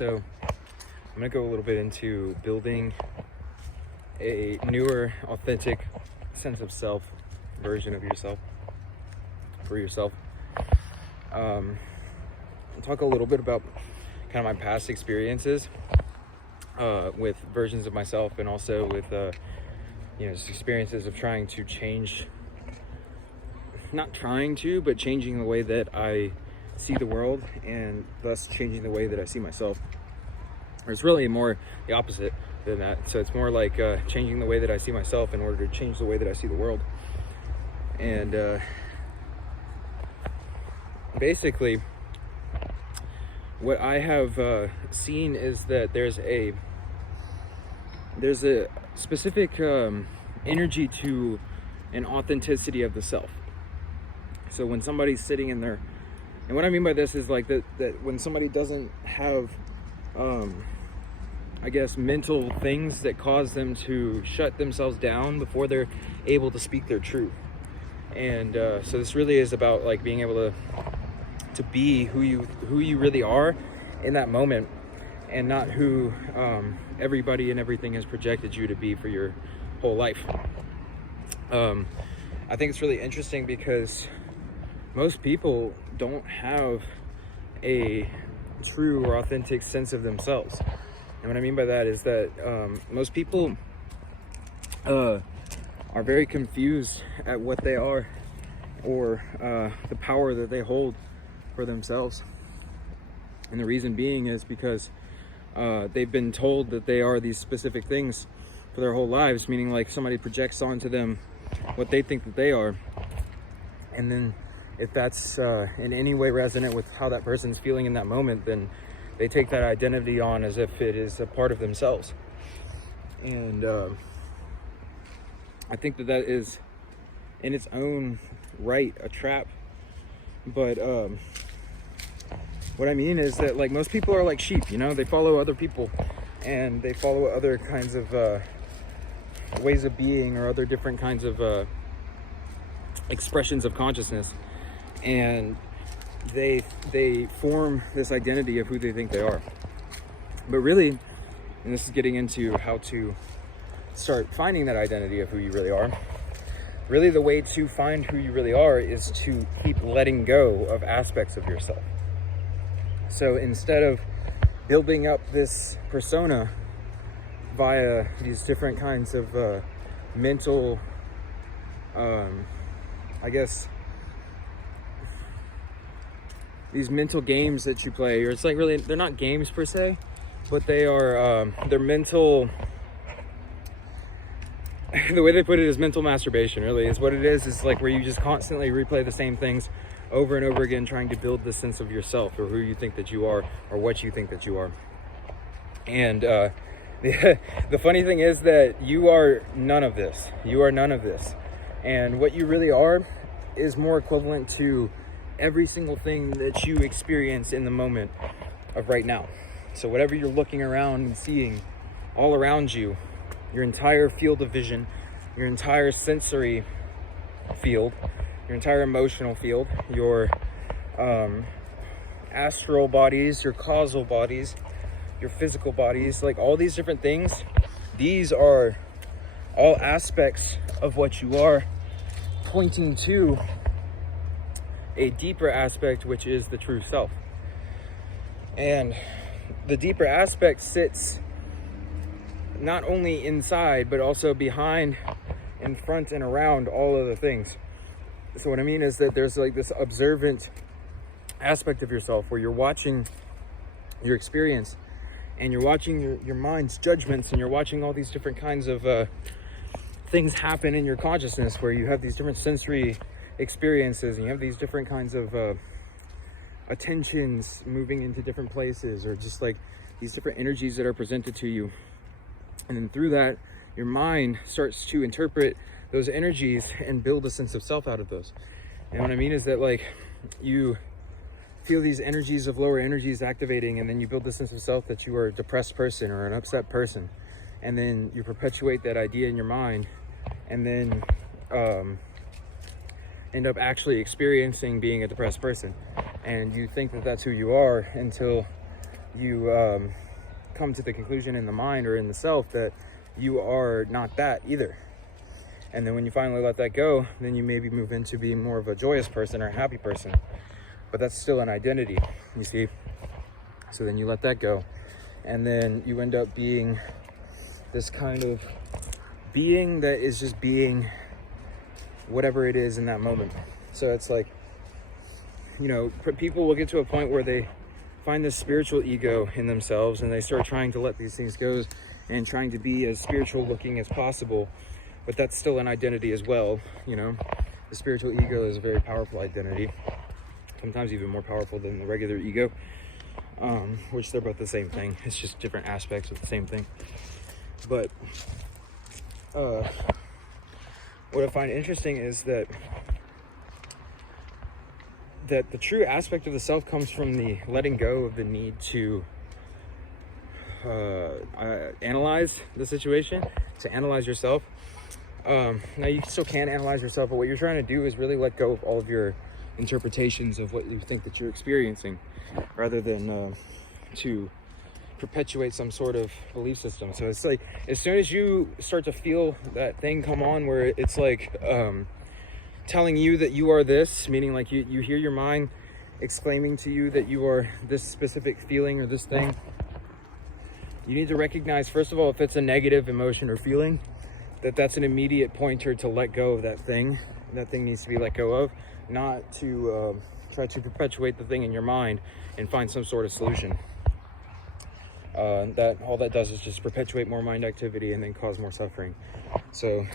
So I'm going to go a little bit into building a newer, authentic sense of self, version of yourself, for yourself. I'll talk a little bit about kind of my past experiences with versions of myself, and also with just experiences of trying to change, not trying to, but changing the way that I see the world, and thus changing the way that I see myself. Or it's really more the opposite than that. So it's more like changing the way that I see myself in order to change the way that I see the world. And basically, what I have seen is that there's a specific energy to an authenticity of the self. So when somebody's sitting in there, and what I mean by this is like that when somebody doesn't have mental things that cause them to shut themselves down before they're able to speak their truth. And so this really is about like being able to be who you really are in that moment, and not who everybody and everything has projected you to be for your whole life. I think it's really interesting because most people don't have a true or authentic sense of themselves. And what I mean by that is that most people are very confused at what they are, or the power that they hold for themselves. And the reason being is because they've been told that they are these specific things for their whole lives, meaning like somebody projects onto them what they think that they are. And then if that's in any way resonant with how that person's feeling in that moment, then they take that identity on as if it is a part of themselves. And I think that is in its own right a trap. But what I mean is that like most people are like sheep, they follow other people, and they follow other kinds of ways of being, or other different kinds of expressions of consciousness, and they form this identity of who they think they are. But really, and this is getting into how to start finding that identity of who you really are, really the way to find who you really are is to keep letting go of aspects of yourself. So instead of building up this persona via these different kinds of mental, these mental games that you play, or it's like really, they're not games per se, but they are, they're mental, the way they put it is mental masturbation, really, is what it is like where you just constantly replay the same things over and over again, trying to build the sense of yourself, or who you think that you are, or what you think that you are. And the funny thing is that you are none of this. You are none of this. And what you really are is more equivalent to every single thing that you experience in the moment of right now. So whatever you're looking around and seeing all around you, your entire field of vision, your entire sensory field, your entire emotional field, your astral bodies, your causal bodies, your physical bodies, like all these different things, these are all aspects of what you are, pointing to a deeper aspect, which is the true self. And the deeper aspect sits not only inside, but also behind, in front, and around all of the things. So what I mean is that there's like this observant aspect of yourself where you're watching your experience, and you're watching your mind's judgments, and you're watching all these different kinds of things happen in your consciousness, where you have these different sensory experiences, and you have these different kinds of attentions moving into different places, or just like these different energies that are presented to you. And then through that, your mind starts to interpret those energies and build a sense of self out of those. And what I mean is that like you feel these energies of lower energies activating, and then you build the sense of self that you are a depressed person or an upset person. And then you perpetuate that idea in your mind, and then end up actually experiencing being a depressed person. And you think that that's who you are until you come to the conclusion in the mind or in the self that you are not that either. And then when you finally let that go, then you maybe move into being more of a joyous person or a happy person. But that's still an identity, you see? So then you let that go. And then you end up being this kind of being that is just being whatever it is in that moment. So it's like, you know, people will get to a point where they find this spiritual ego in themselves and they start trying to let these things go and trying to be as spiritual looking as possible. But that's still an identity as well, you know. The spiritual ego is a very powerful identity, sometimes even more powerful than the regular ego, which they're both the same thing. It's just different aspects of the same thing. But what I find interesting is that the true aspect of the self comes from the letting go of the need to analyze the situation, to analyze yourself. Now you still can analyze yourself, but what you're trying to do is really let go of all of your interpretations of what you think that you're experiencing, rather than to perpetuate some sort of belief system. So it's like, as soon as you start to feel that thing come on where it's like telling you that you are this, meaning like you hear your mind exclaiming to you that you are this specific feeling or this thing, you need to recognize, first of all, if it's a negative emotion or feeling, that's an immediate pointer to let go of that thing. That thing needs to be let go of, not to try to perpetuate the thing in your mind and find some sort of solution. That all that does is just perpetuate more mind activity and then cause more suffering. So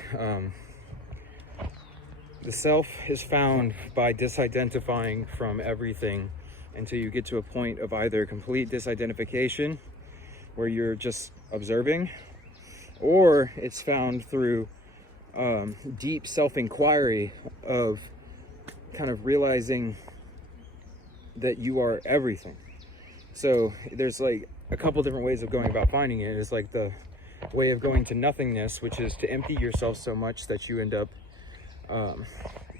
the self is found by disidentifying from everything until you get to a point of either complete disidentification, where you're just observing, or it's found through deep self-inquiry of kind of realizing that you are everything. So there's like a couple different ways of going about finding it. It's like the way of going to nothingness, which is to empty yourself so much that you end up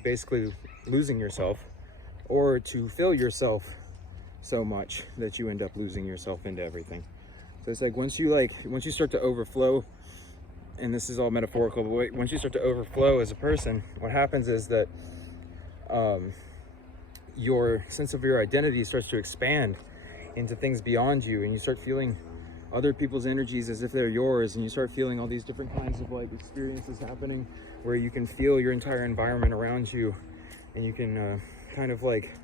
basically losing yourself, or to fill yourself so much that you end up losing yourself into everything. So it's like once you start to overflow, and this is all metaphorical, but once you start to overflow as a person, what happens is that your sense of your identity starts to expand into things beyond you, and you start feeling other people's energies as if they're yours, and you start feeling all these different kinds of like experiences happening where you can feel your entire environment around you, and you can kind of like,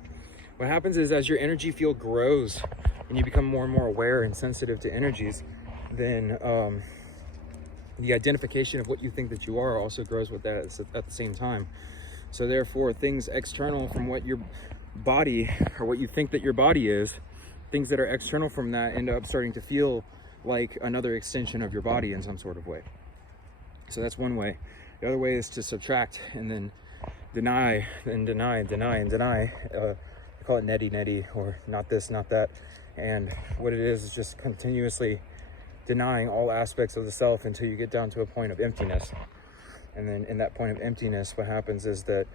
what happens is as your energy field grows and you become more and more aware and sensitive to energies, then the identification of what you think that you are also grows with that at the same time. So therefore, things external from what your body, or what you think that your body is, things that are external from that end up starting to feel like another extension of your body in some sort of way. So that's one way. The other way is to subtract and then deny and deny and deny and deny. I call it neti, or not this, not that. And what it is just continuously denying all aspects of the self until you get down to a point of emptiness. And then in that point of emptiness, what happens is that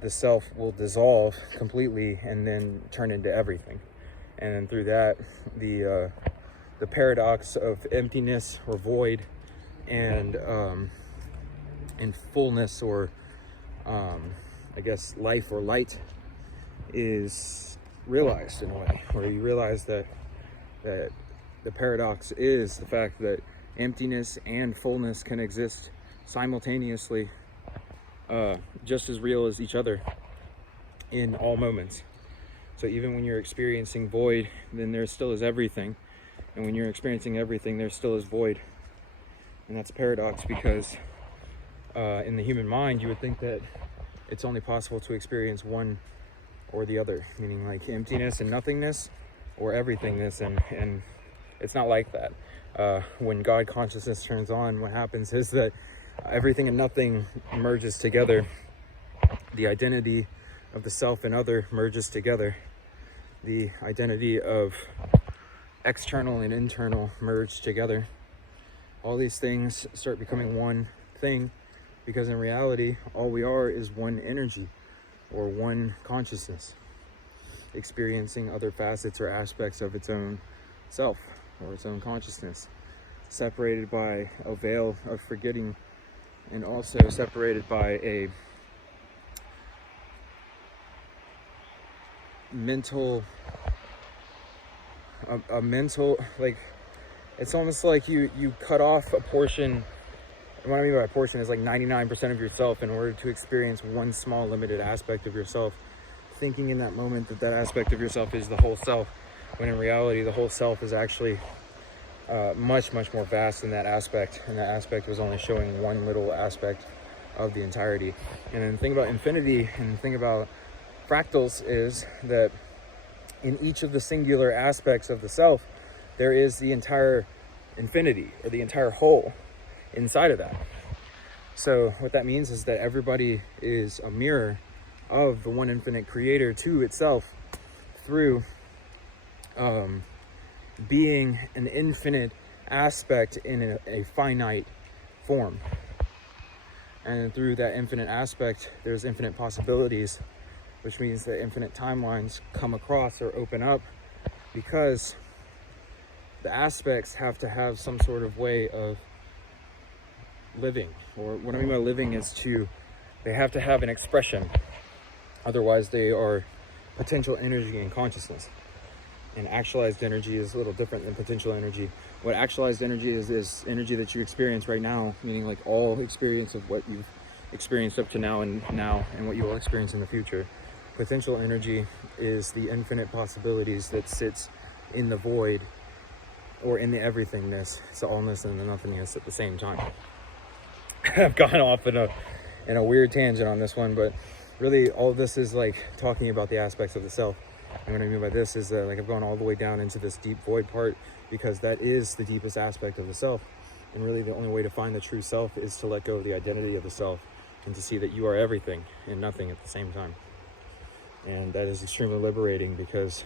the self will dissolve completely and then turn into everything. And then through that, the paradox of emptiness or void and fullness, or I guess life or light, is realized in a way, where you realize that the paradox is the fact that emptiness and fullness can exist simultaneously, just as real as each other in all moments. So even when you're experiencing void, then there still is everything. And when you're experiencing everything, there still is void. And that's a paradox, because in the human mind, you would think that it's only possible to experience one or the other, meaning like emptiness and nothingness, or everythingness, and it's not like that. When God consciousness turns on, what happens is that everything and nothing merges together. The identity of the self and other merges together. The identity of external and internal merge together. All these things start becoming one thing, because in reality, all we are is one energy or one consciousness. experiencing other facets or aspects of its own self or its own consciousness, separated by a veil of forgetting, and also separated by a mental, like, it's almost like you cut off a portion. What I mean by a portion is like 99% of yourself in order to experience one small limited aspect of yourself, thinking in that moment that that aspect of yourself is the whole self, when in reality the whole self is actually much more vast than that aspect, and that aspect was only showing one little aspect of the entirety. And then the thing about infinity and the thing about fractals is that in each of the singular aspects of the self, there is the entire infinity, or the entire whole inside of that. So what that means is that everybody is a mirror of the one infinite creator to itself, through being an infinite aspect in a finite form. And through that infinite aspect, there's infinite possibilities, which means that infinite timelines come across or open up, because the aspects have to have some sort of way of living. Or what I mean by living is they have to have an expression. Otherwise, they are potential energy and consciousness. And actualized energy is a little different than potential energy. What actualized energy is energy that you experience right now, meaning like all experience of what you've experienced up to now and what you will experience in the future. Potential energy is the infinite possibilities that sits in the void, or in the everythingness. It's the allness and the nothingness at the same time. I've gone off in a weird tangent on this one, but really all of this is like talking about the aspects of the self. And what I mean by this is that, like, I've gone all the way down into this deep void part, because that is the deepest aspect of the self. And really the only way to find the true self is to let go of the identity of the self, and to see that you are everything and nothing at the same time. And that is extremely liberating, because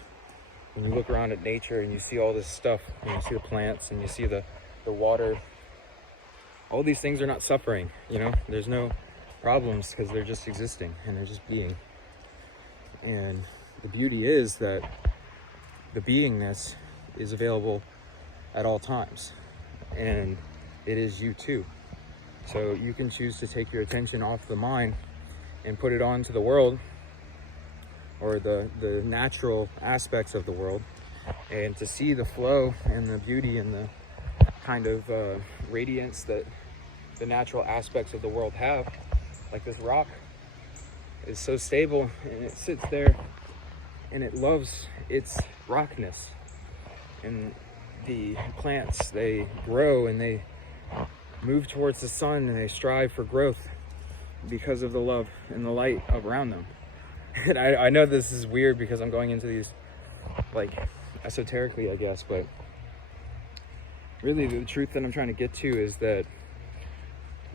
when you look around at nature and you see all this stuff, and you see the plants and you see the water, all these things are not suffering, you know? There's no problems, because they're just existing and they're just being. And the beauty is that the beingness is available at all times, and it is you too. So you can choose to take your attention off the mind and put it onto the world, or the natural aspects of the world, and to see the flow and the beauty and the kind of radiance that the natural aspects of the world have. Like this rock is so stable, and it sits there and it loves its rockness. And the plants, they grow and they move towards the sun, and they strive for growth because of the love and the light around them. And I know this is weird, because I'm going into these, like, esoterically, I guess, but really the truth that I'm trying to get to is that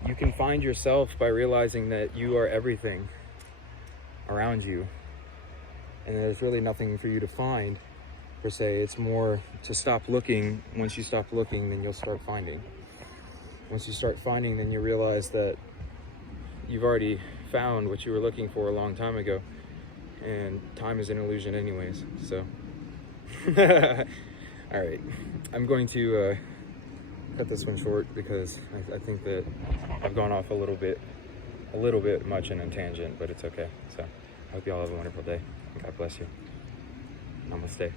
you can find yourself by realizing that you are everything around you, and there's really nothing for you to find, per se. It's more to stop looking. Once you stop looking, then you'll start finding. Once you start finding, then you realize that you've already found what you were looking for a long time ago. And time is an illusion anyways, so. All right, I'm going to cut this one short, because I think that I've gone off a little bit much in a tangent, but it's okay. So I hope you all have a wonderful day. God bless you. Namaste.